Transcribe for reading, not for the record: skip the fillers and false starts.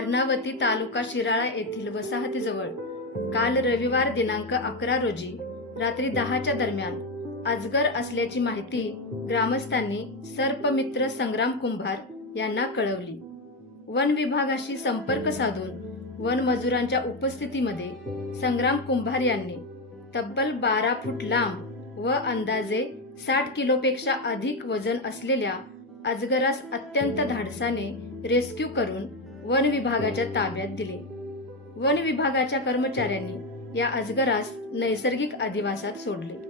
कर्णावती तालुका शिराळा येथील वसाहतीजवळ काल रविवार दिनांक 11 रोजी रात्री 10च्या दरम्यान अजगर असल्याची माहिती ग्रामस्थांनी सर्पमित्र संग्राम कुंभार यांना कळवली। वन विभागाशी संपर्क साधून वन मजुरांच्या उपस्थितीमध्ये संग्राम कुंभार यांनी तब्बल 12 फूट लांब व अंदाजे 60 किलोपेक्षा अधिक वजन असलेल्या अजगरास अत्यंत धाडसाने रेस्क्यू करून वन विभागाच्या ताब्यात दिले। वन विभागाच्या कर्मचाऱ्यांनी या अजगरास नैसर्गिक अधिवासात सोडले।